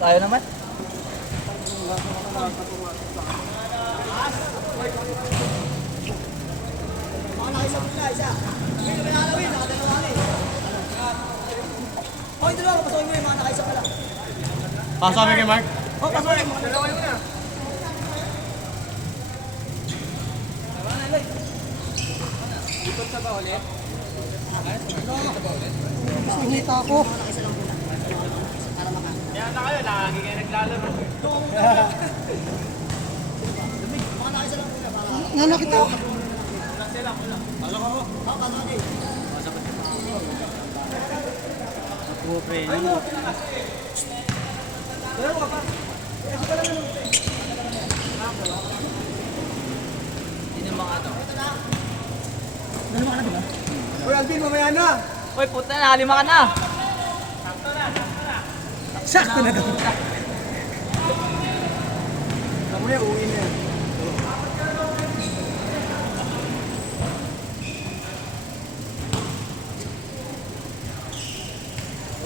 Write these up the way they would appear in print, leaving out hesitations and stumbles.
Tayo naman. Oh, yung dalawa, pasokin mo yung mga nakaisa pala. Pasabi kay Mark. Oh, pasokin mo. Dalawa yun na. Ikot sa ba ulit? Singita ako. Yan na kayo, lagi kayo naglalaro. Nanakit ako. Uy, Alvin, mamaya na. Uy, puta na, 5 ka na. Sakto na daw. Mamaya, uwi na yan.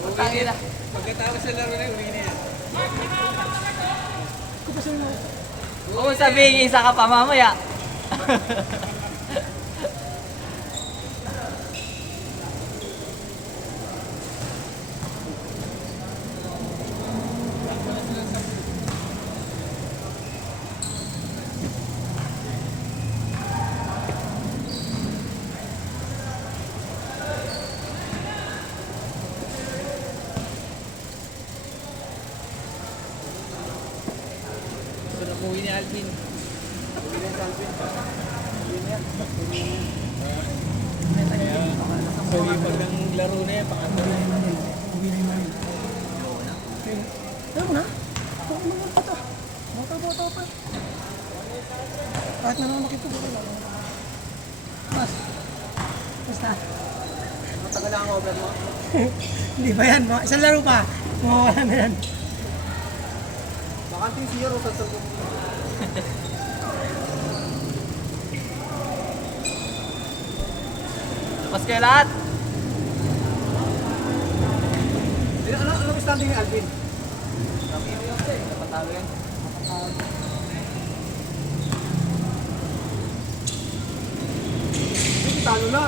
Uwi na. Pagkatapos sa laro na, uwi na yan. Oo, sabihin, isa ka pa mamaya. Uwi ni Alvin. So, yung paglang laro na yan, pangatlo na yan. Ayaw na. Huwag mo nga ito. Bata-bata pa. Kahit nanamak ito, baka lang. Mas. Basta. Matagal lang ang over mo. Hindi ba yan? Isang laro pa. Mawawala na yan. Bakanting zero sa sagot. Tapos kayo lahat. Anong standing ni Alvin? Napatalo yan. Hindi, talo na.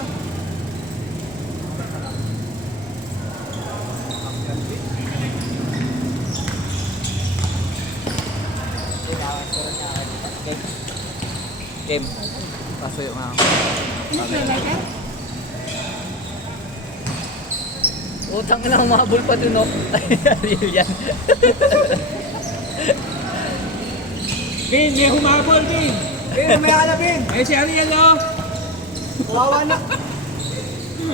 Game. Pasuyo nga ako. Utang na umabol pa dun, oh. Real yan. Vin, may humabol, Vin. Bin, mamaya ka na, Bin. Eh, si Ariel, oh. Kawawa na.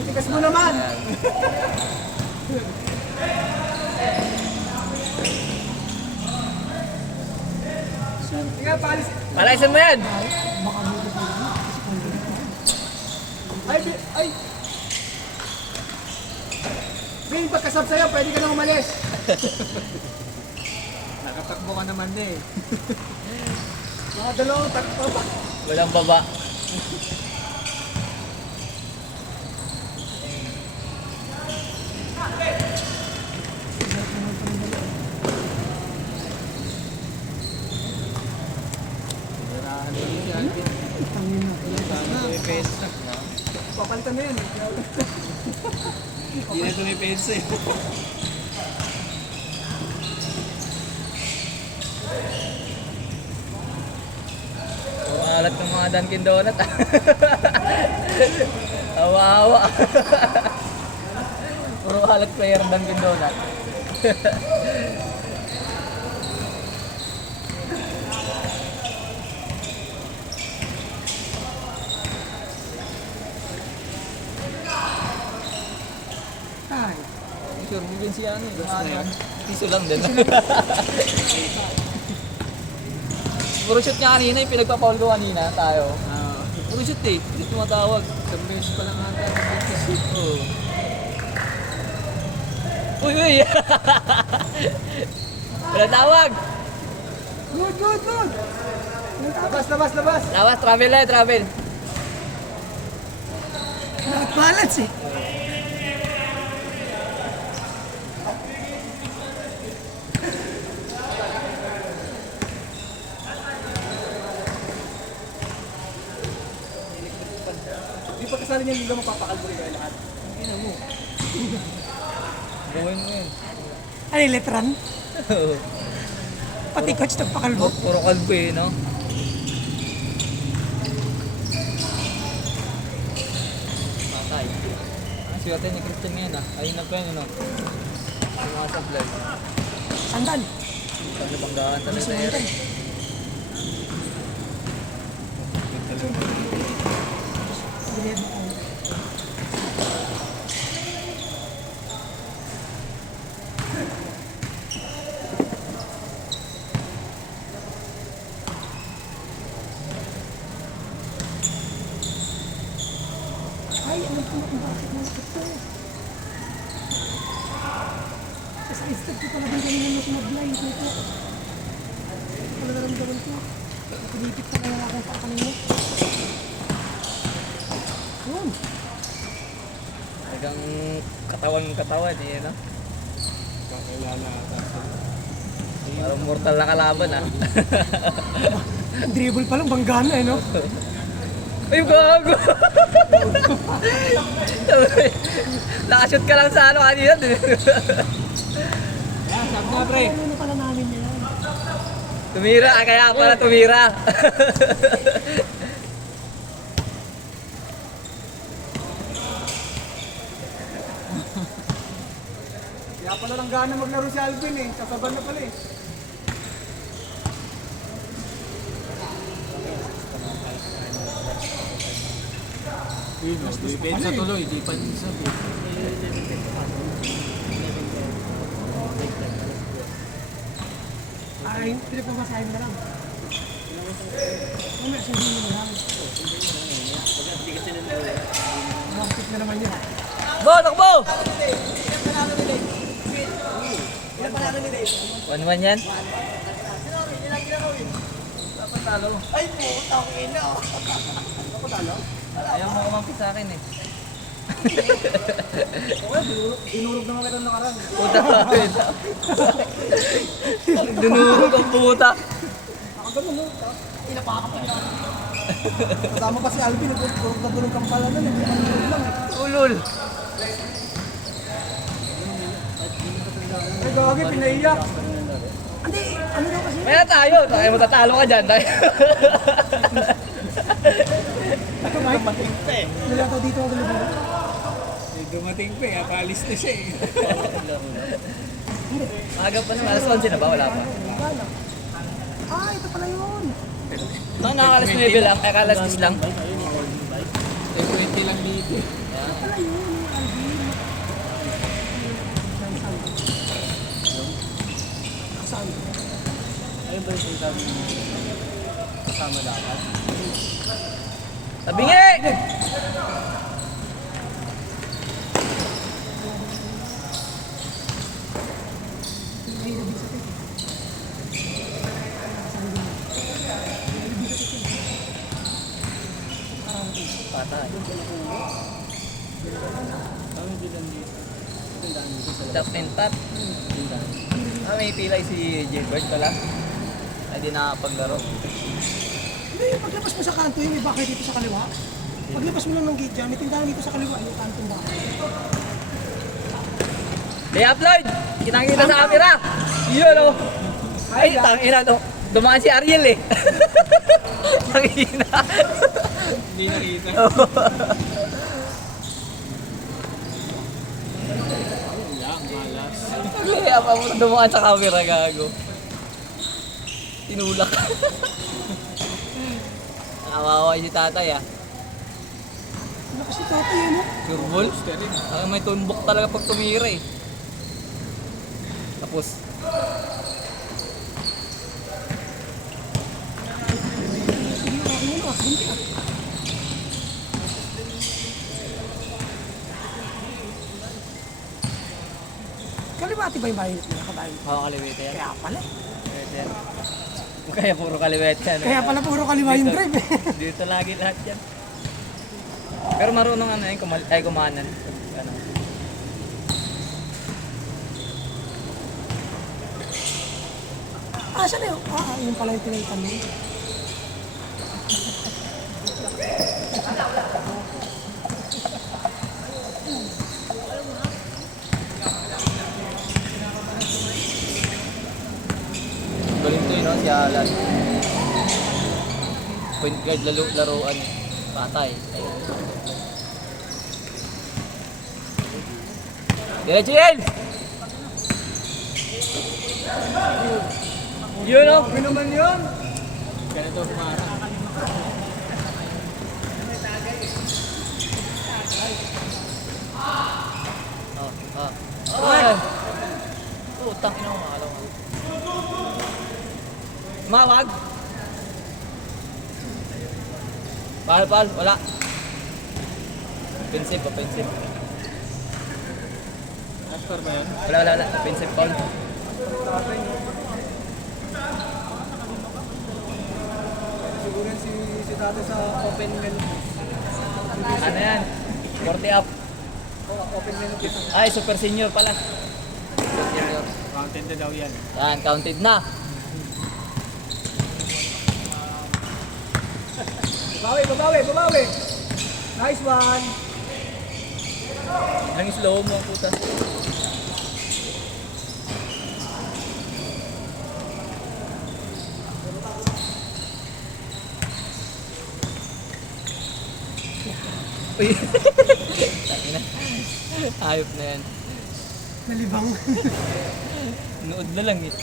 Tikas mo naman. Sige, palis. Palaisan mo yan. Ay, Bin, ay. Bin, pagkasab sa'yo, pwede ka nang umalis. Nakatakbo ka naman eh. Mga dalawang takbo pa. Walang baba. Papalitan na yan. Hindi na tumipensa eh. Alat ng mga Dunkin Donut. Awa-awa. Puro alat player ng Dunkin Donut. Ay. Sure, hindi din siya ano eh. Piso lang din. Puro shoot niya kanina, yung pinagpa-foul ko kanina tayo. Puro shoot eh, hindi tumatawag. Isang beses pa lang ata nag-shoot. Oh. Uy, uy! Wala tawag! Good, good, good. Labas, labas, labas. Lawas, travel na, travel. Balance eh. pagkasali niya, hindi ka mapapakalbo rin kayo lahat. Ina mo. Gawin mo yun. Ano yung letran? Pati coach nagpakalbo. Puro kalbo eh, no? Patay. Ang swerte ni Christian ngayon ah. Ayun na pa yun, no? Yung mga supply. Sandal. Sabi pang daan, sabi sa ere. Ay, alam ko na kung bakit mo ito. Sa instant ko talagang ganun yung mag-blind ko ito. Ito pala naramdaman ko. Pinipit pa kaya akong pakanino. Yun. Talagang katawan eh, no? Kakilala ata. Parang mortal na kalaban ah. Dribble pa lang, banggana eh, no? Ay, gago! Nakashoot ka lang sa ano kanina. Yan, sabi nga pre. Ano na pala namin yan? Tumira, kaya pala tumira. Kaya pala lang gana maglaro si Alvin eh. Kasaban na pala eh. Mas depensa tuloy, di pa din sabi. Ay, pinagpamasahin na lang. Ano, sindi mo lang. Bakit na naman yun? Bo, takbo! 1-1 yan? Dapat talo. Ay, putang ina. Ako talo? Ayaw mo kumampi sa akin eh. Dinurog naman kita nakaraan. Puta ka rin. Dunurog ang puta. Ako ganun no. Inapakan pa niya. Kasama pa si Alvin. Nagurog na tulog kang pala nun. Dinurog lang eh. Ulul. Ay, gagi, pinaiyak. Hindi, ano daw kasi? Kaya tayo. Tayo matatalo ka dyan. Tayo. Ito, Mike. Nilataw dito ang galiburo. Dumating pa eh, paalis na siya eh. Maaga pa naman. Alas 11 na ba? Wala pa. Gala. Ah, ito pala yun. Nang nakakalas 9 lang. Ay, kalas 10 lang. Eh, 20 lang dito. Ito pala yun, Alvin. Saan? Ayun ba yung sinasabi mo? Kasama dapat? Tabingi! Patay. Kami bilang dito. Ang dami dito sa Top and top. May pilay si Gilbert pala. Ay di nakapaglaro. Hindi, paglabas mo sa kanto yun, may bakit dito sa kaliwa. Paglabas mo lang ng gate dyan, may tindahan dito sa kaliwa, yung kantong bakit. Hey, upload! Kitang-kita sa camera! Yun o! Ay, tangina to. Dumaan si Ariel eh. Tangina. Hindi nakita. Yan, malas. Kaya pa mo dumaan sa camera, gago. Tinulak. Nakawawa si tatay ah. Ano kasi tatay yun, no? Surbol? Ay, may tumbok talaga pag tumira eh. Tapos, Sige, ako muna, bunti ah. Kalibati ba yung bahay nila, nakabahay? ako kaliwete yan. Kaya pala. Kaliwete yan. Kaya puro kaliwete yan. Kaya pala puro kaliwa yung drive eh. Dito lagi lahat yan. Pero marunong ano yun, ay kumanan. Ano. Ah, saan na yun? Ah, yun pala yung tinaytan mo. lang si Alan. Point guard laruan. Patay. Diretso yan! Yun o! Ano naman yun? Ganito kumara. Ay! Putang ina ko makalaw. Mawag! Pal, wala. Offensive. Astor ba yun? Wala. Offensive foul. Siguro yan si Tate sa open menu. Ano yan? 40 up. Open menu kita. Ay, super senior pala. Super senior. Counted na daw yan. Yan, counted na. Babawi. Nice one. Ang slow mo, puta. Uy. Tangina. Ayop na yan. Nalibang. Nood na lang eh.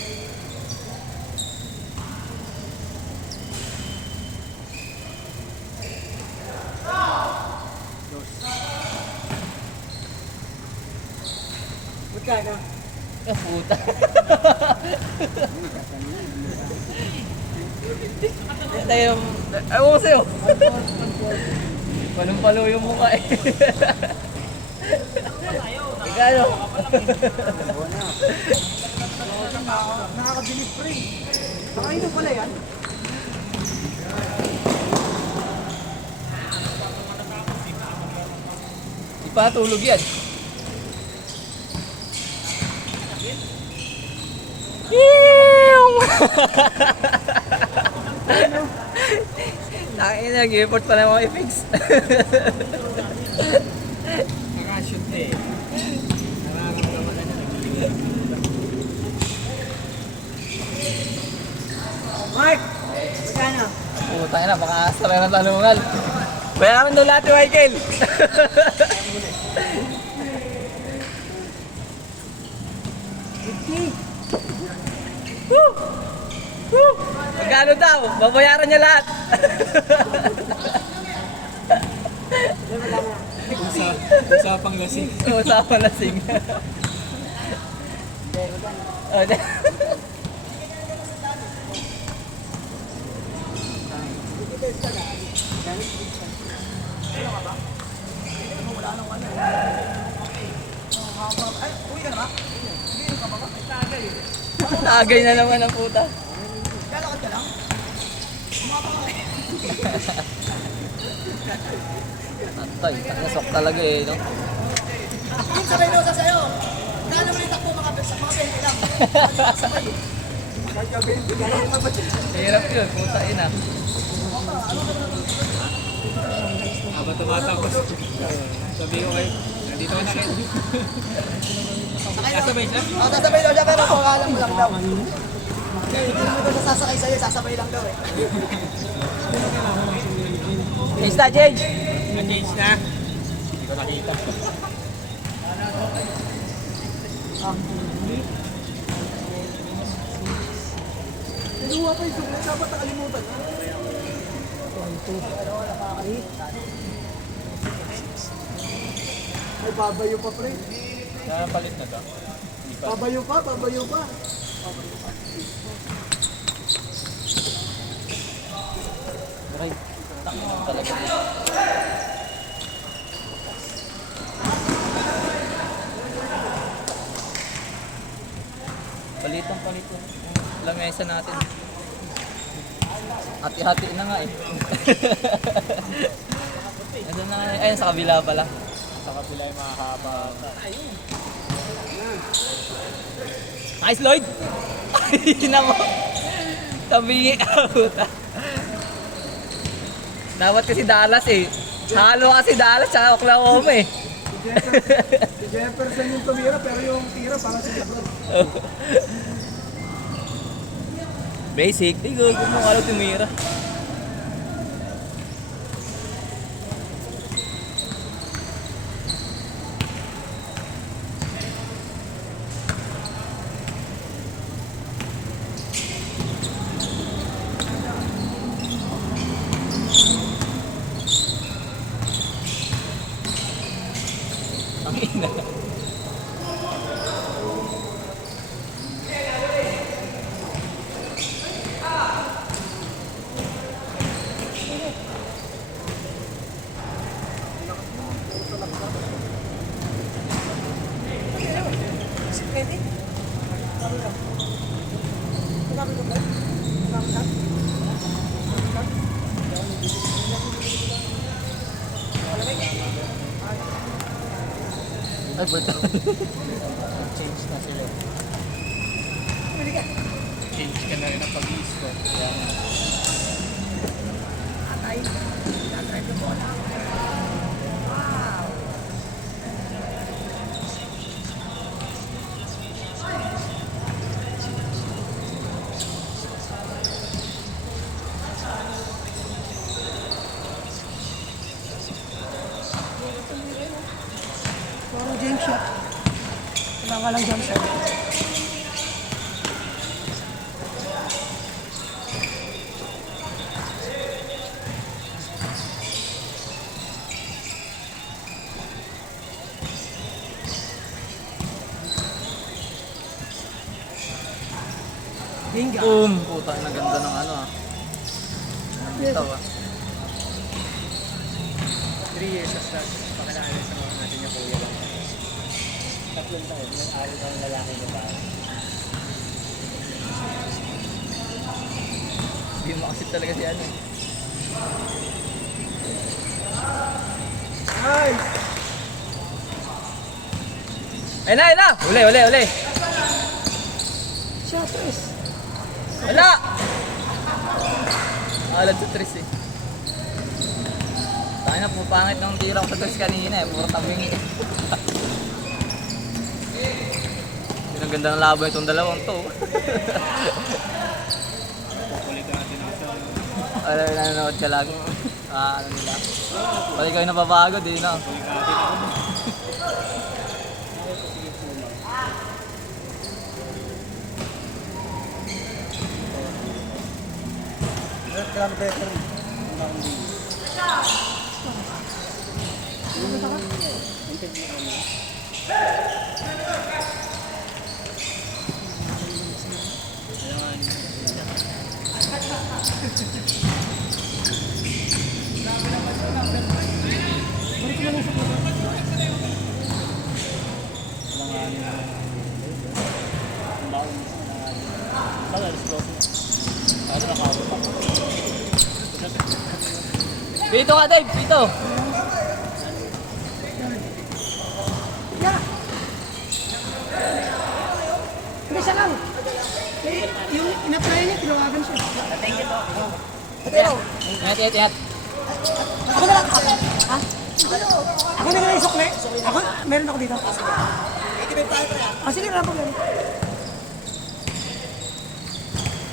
Magkano? Ah, puta. Tayo, ewan ko sa'yo. Palong-palo yung mukha eh. Ikano? Nakakabilib pa rin. Nakainom pala yan. Ipatulog yan. Tangin na, nag-report pa ng mga effects. Nakashoot na eh. Nararamdaman na niya. Mark! Magkano? Putang ina, baka astra na talungal. Bayaran daw lahat yung Michael. Woo! Woo! Magkano daw? Babayaran niya lahat. Usapang lasing. Usapan lasing. Oh, tagay na naman ang puta. Atay, nasok talaga eh, no? Sabay daw sa sayo. Kaya naman yung takbo mga pwede lang. Hirap yun, puta ina. Habang tumatapos. Sabi ko kayo, nandito ka na kayo. Kasabay siya? Sasabay daw siya pero kung alam mo lang daw. Hindi mo daw sasakay sa'yo, sasabay lang daw eh. Change na, change! Na-change na. Hindi ko nakita. Pinuha pa yung suklay, dapat nakalimutan. Ay, babayo pa pre. Napalit na to. Babayo pa. Right. Talaga. Palitan. Lamesa natin. Hati-hati na nga eh. Ayan na nga eh. Ayun, sa kabila pala. Sa kapila yung mga haba. Nice, Lloyd! Ay, na mo. Tabingi. Puta. Dapat kasi Dallas eh. Halo kasi Dallas tsaka Oklahoma eh. Si Jefferson yung tumira pero yung tira parang si Lebron. Basic. Di ko mo kala tumira. Ang ina. Pwede? Sabi lang. Sabi ko ba? Sabi lang. Ay, brutal. Change na sila. Pwede ka. Change ka na rin ang pag-i-score. Kaya Atay. Atay ko po. Wow. Puro jump shot. Wala ka lang jump shot. Binga. Boom! Puta, ang ganda ng ano ah. Ang bitaw ah. 3 years as that. Pakilala sa mga natin yung kuya lang. 3 taon. Nag-aral ng lalaki na ba? Hindi makasit talaga si ano eh. Nice! Ayun na, ayun na! Uli, uli, uli! Shot, Chris. Wala! Alam sa tres eh. Tayo na, pupangit ng tira ko sa tres kanina eh. Puro tabing eh. Yun ang ganda ng laban itong dalawang to. Kukulit natin ang sa Alam, nanonood ka lang. Ano nila. Pati kayo napapagod eh, no? Kailangan better. Dito ka, Dave! Dito! Yeah. Hindi siya lang. Eh, yung ina-try niya, tinawagan siya. Pero, Ingat, ingat, ingat! ako na lang. Ha? Ako na lang yung sukle. Ako, meron ako dito. Ah, sige, rapang ganun.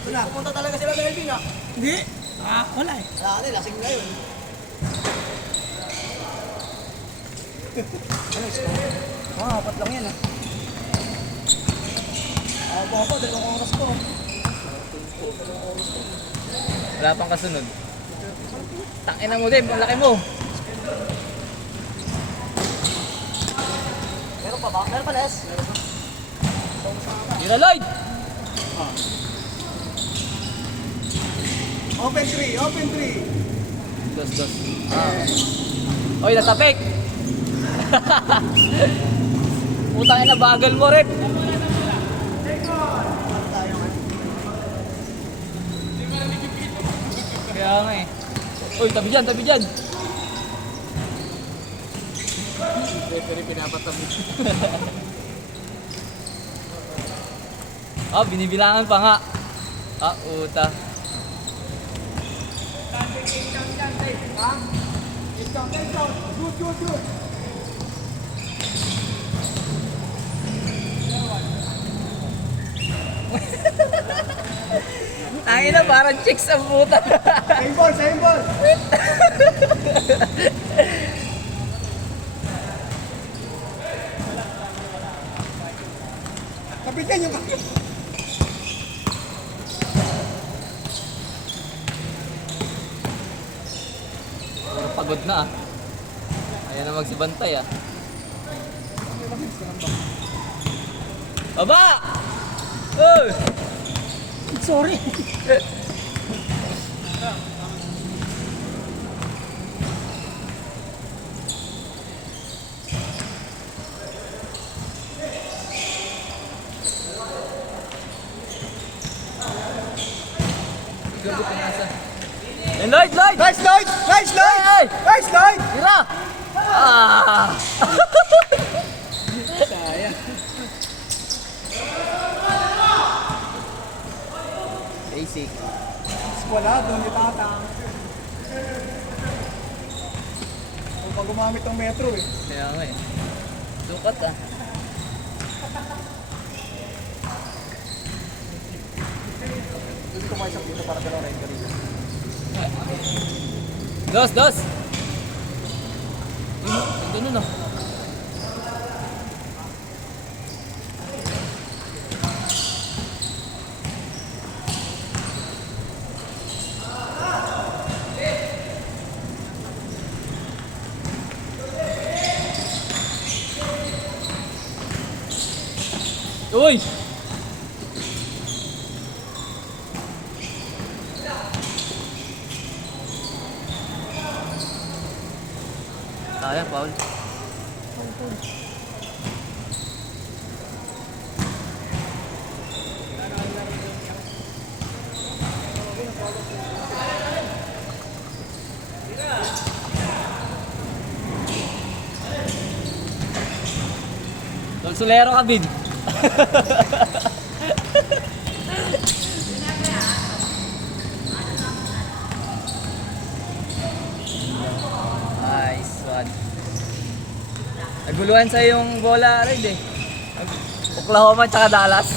Wala, pupunta talaga sila Melvin ah. Hindi. Ah, wala eh. Wala ka lasing na yun. Ano score? Apat lang yan ah. Papa, 2 oras ko. Wala pang kasunod. Tangina mo, Dave! Ang laki mo! Meron pa ba? Meron pa, Les? Tira, Lloyd! Open 3, open 3. Dos, dos. Oy, natapik! Putang ina, bagal mo rin! Kaya nga eh. Uy, tabi dyan, tabi dyan! Referee pinapatabi. Ah, binibilangan pa nga. Ah, uta. Good, good, good. Tangin na, parang chicks ang puta. Same ball, same ball. Kapitan yung kapit. Puro pagod na ah. Ayan na magsibantay ah. Baba! Uy! Sorry. Gabi ka nasa. And Lloyd! Lloyd! Nice, Lloyd! Nice, Lloyd! Ay! Nice, Lloyd! Tira! Ah! Basic. Wala, doon di tatang. Kung pag gumamit ng metro eh. Kaya nga eh. Sukat ah. Doon ko may isang dito para dalawa rin kanina. Dos! Dos! Ang ganun ah. Uy! Sayang, Paul. Solero ka, Bid. Nice one. Naguluhan sa yung bola, Red eh. Oklahoma tsaka Dallas.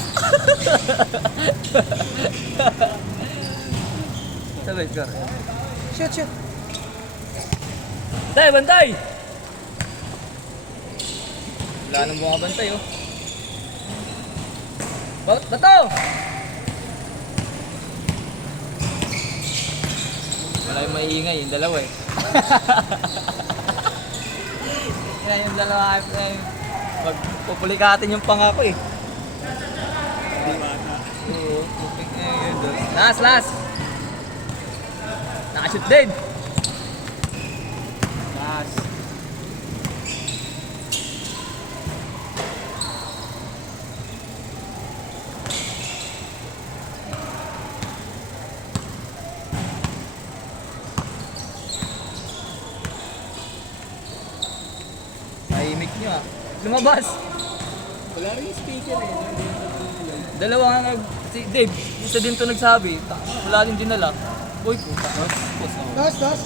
Sabay, score. Shoot, shoot. Bantay, bantay! Wala nang bumabantay oh. Bato! Wala yung maingay, yung dalawa eh. Yan yung dalawa ay magpupulikatin yung pangako eh. Oo, pupik na yun doon. Last! Nakashoot din! Last. Tahimik nyo ah. Lumabas! Wala rin yung speaker eh. Dalawa nga si Dave, isa din to nagsabi. Wala din dinala. Boy ko. Dos, dos.